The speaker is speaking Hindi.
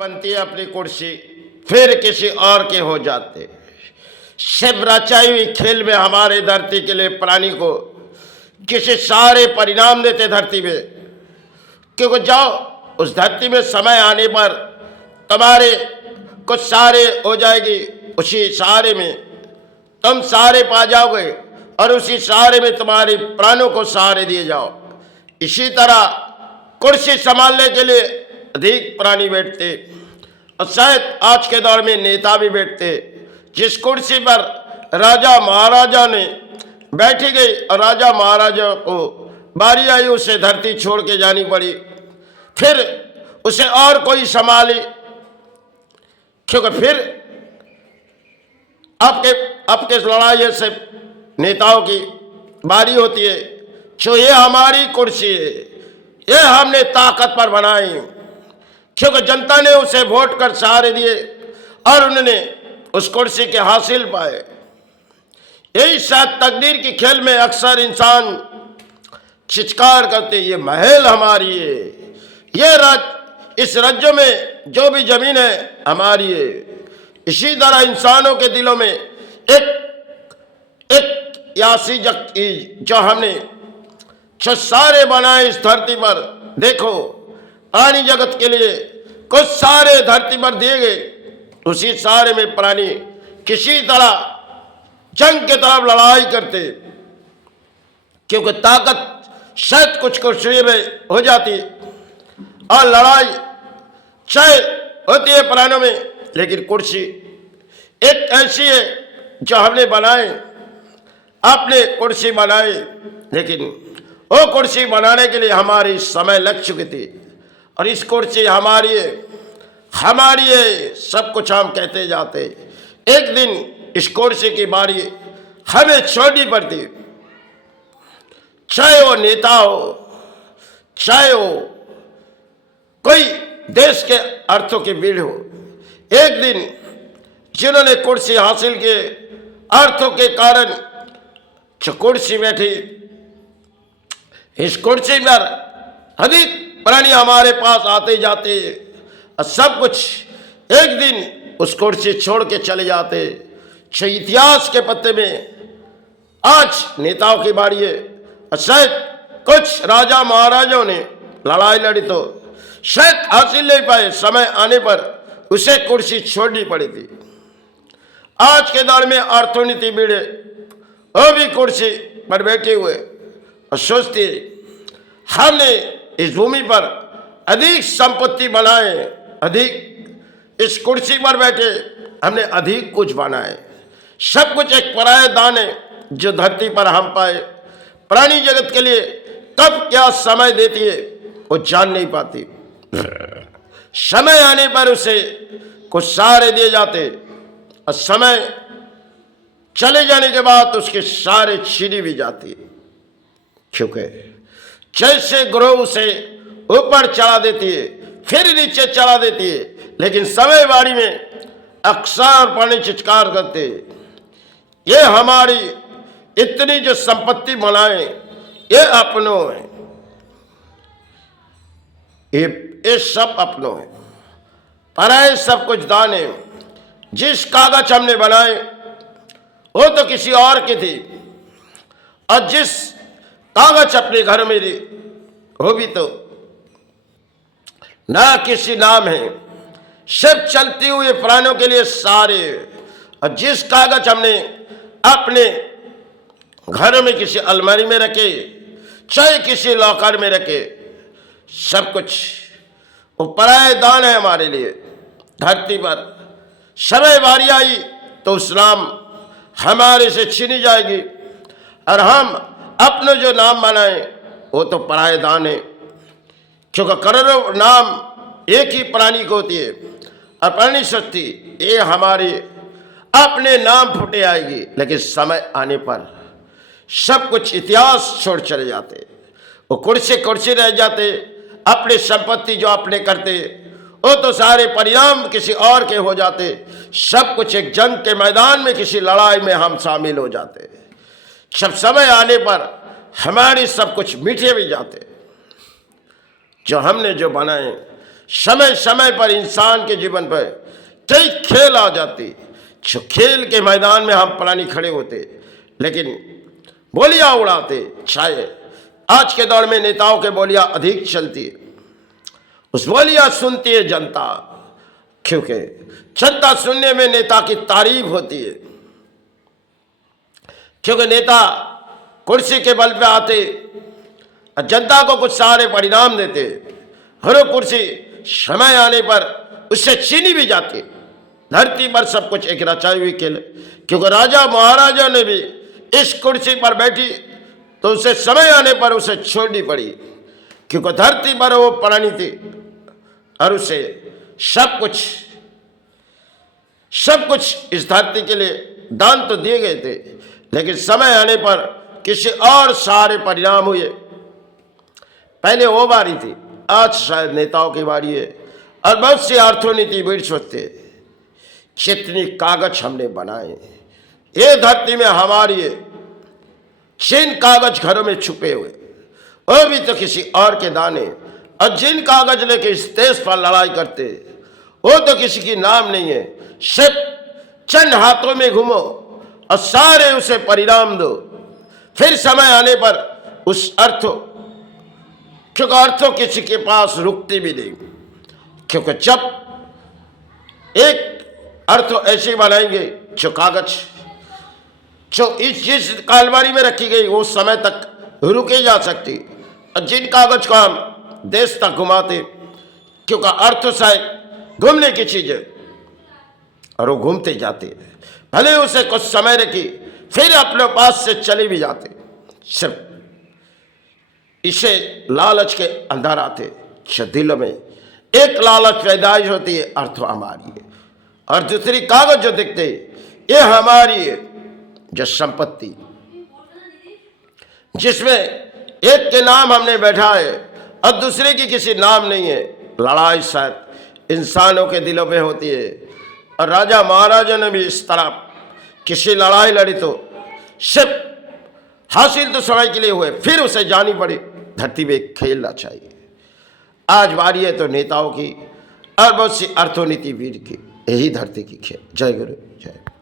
बनती है अपनी कुर्सी, फिर किसी और के हो जाते। शिव रचाई हुई खेल में हमारे धरती के लिए प्राणी को किसी सारे परिणाम देते धरती में, क्योंकि जाओ उस धरती में समय आने पर तुम्हारे कुछ सारे हो जाएगी, उसी सहारे में तुम सहारे पा जाओगे और उसी सहारे में तुम्हारे प्राणों को सहारे दिए जाओ। इसी तरह कुर्सी संभालने के लिए अधिक प्राणी बैठते और शायद आज के दौर में नेता भी बैठते। जिस कुर्सी पर राजा महाराजा ने बैठी गई और राजा महाराजा को बारी आई उसे धरती छोड़ के जानी पड़ी, फिर उसे और कोई संभाली, क्योंकि फिर आपके लड़ाई से नेताओं की बारी होती है। जो ये हमारी कुर्सी है, ये हमने ताकत पर बनाई, क्योंकि जनता ने उसे वोट कर सहारे दिए और उन्होंने उस कुर्सी के हासिल पाए। यही शायद तकदीर की खेल में अक्सर इंसान चित्कार करते, ये महल हमारी है, ये इस राज्य में जो भी जमीन है हमारी है। इसी तरह इंसानों के दिलों में एक यासी जो हमने जो सारे बनाए इस धरती पर, देखो प्राणी जगत के लिए कुछ सारे धरती पर दिए गए, उसी सारे में प्राणी किसी तरह जंग की तरफ लड़ाई करते, क्योंकि ताकत शायद कुछ कुर्सी में हो जाती और लड़ाई शायद होती है प्राणों में, लेकिन कुर्सी एक ऐसी है जो हमने बनाए, आपने कुर्सी बनाई, लेकिन वो कुर्सी बनाने के लिए हमारी समय लग चुकी थी और इस कुर्सी हमारी है सब कुछ हम कहते जाते। एक दिन इस कुर्सी की बारी हमें छोड़नी पड़ती, चाहे वो नेता हो, चाहे वो कोई देश के अर्थों की भीड़ हो। एक दिन जिन्होंने कुर्सी हासिल किए, अर्थों के कारण जो कुर्सी बैठी, इस कुर्सी पर अधिक प्राणी हमारे पास आते जाते और सब कुछ एक दिन उस कुर्सी छोड़ के चले जाते। जो इतिहास के पत्ते में आज नेताओं की बारी है और शायद कुछ राजा महाराजाओं ने लड़ाई लड़ी तो शायद हासिल नहीं पाए, समय आने पर उसे कुर्सी छोड़नी पड़ी थी। आज के दौर में अर्थनीति भीड़ वो भी कुर्सी पर बैठे हुए और सोचते हमने इस भूमि पर अधिक संपत्ति बनाए, अधिक इस कुर्सी पर बैठे हमने अधिक कुछ बनाए। सब कुछ एक पराया दान है जो धरती पर हम पाए। प्राणी जगत के लिए कब क्या समय देती है वो जान नहीं पाती। समय आने पर उसे कुछ सहारे दिए जाते और समय चले जाने के बाद उसके सारे छीनी भी जाती, क्योंकि जैसे ग्रोह उसे ऊपर चढ़ा देती है फिर नीचे चढ़ा देती है, लेकिन समय बारी में अक्सर पानी चित्कार करते, ये हमारी इतनी जो संपत्ति बनाए ये अपनों है, ये सब अपनों है, पराए सब कुछ दान है। जिस कागज हमने बनाए वो तो किसी और की थी और जिस कागज अपने घर में थी वो भी तो ना किसी नाम है, सब चलती हुए प्राणों के लिए सारे। और जिस कागज हमने अपने घर में किसी अलमारी में रखे, चाहे किसी लॉकर में रखे, सब कुछ वो पराये दान है हमारे लिए। धरती पर समय बारी आई तो उस नाम हमारे से छीनी जाएगी और हम अपने जो नाम बनाए वो तो पराये दान है, क्योंकि करोड़ों नाम एक ही प्राणी को होती है और प्राणी शक्ति ये हमारे अपने नाम फुटे आएगी, लेकिन समय आने पर सब कुछ इतिहास छोड़ चले जाते, वो कुर्सी रह जाते। अपने संपत्ति जो अपने करते वो तो सारे परिणाम किसी और के हो जाते। सब कुछ एक जंग के मैदान में किसी लड़ाई में हम शामिल हो जाते। सब समय आने पर हमारे सब कुछ मीठे भी जाते। जो हमने जो बनाए समय समय पर इंसान के जीवन पर कई खेल आ जाते, जो खेल के मैदान में हम प्राणी खड़े होते, लेकिन बोलियां उड़ाते। चाहे आज के दौर में नेताओं के बोलियां अधिक चलती है, उस बोलियां सुनती है जनता, क्योंकि जनता सुनने में नेता की तारीफ होती है। क्योंकि नेता कुर्सी के बल पे आते और जनता को कुछ सारे परिणाम देते, हर कुर्सी समय आने पर उससे छीनी भी जाती। धरती पर सब कुछ एक रचाई हुई खेल, क्योंकि राजा महाराजा ने भी इस कुर्सी पर बैठी तो उसे समय आने पर उसे छोड़नी पड़ी, क्योंकि धरती पर वो प्राणी थी और उसे सब कुछ इस धरती के लिए दान तो दिए गए थे, लेकिन समय आने पर किसी और सारे परिणाम हुए। पहले वो बारी थी, आज शायद नेताओं की बारी है। और बहुत सी अर्थनीतिविद सोचते, जितनी कागज हमने बनाए ये धरती में हमारी है, जिन कागज घरों में छुपे हुए वो भी तो किसी और के दाने, और जिन कागज लेके इस देश पर लड़ाई करते वो तो किसी की नाम नहीं है। सिर्फ चंद हाथों में घूमो और सारे उसे परिणाम दो, फिर समय आने पर उस क्योंकि अर्थों किसी के पास रुकती भी नहीं, क्योंकि जब एक अर्थ ऐसे बनाएंगे जो कागज जो इस जिस कालबारी में रखी गई वो समय तक रुके जा सकती, और जिन कागज को हम देश तक घुमाते, क्योंकि अर्थ शायद घूमने की चीज है और वो घूमते जाते, भले उसे कुछ समय रखी फिर अपने पास से चले भी जाते। सिर्फ इसे लालच के अंदर आते, दिल में एक लालच पैदाइश होती है, अर्थ हमारी है, और दूसरी कागज जो दिखते ये हमारी है, जो संपत्ति जिसमें एक के नाम हमने बैठा है और दूसरे की किसी नाम नहीं है। लड़ाई शायद इंसानों के दिलों में होती है, और राजा महाराजा ने भी इस तरह किसी लड़ाई लड़ी तो सिर्फ हासिल तो समय के लिए हुए, फिर उसे जानी पड़ी। धरती में खेलना चाहिए। आज बारी है तो नेताओं की और बहुत सी अर्थनीतिविद की, यही धरती की खेल। जय गुरु जय।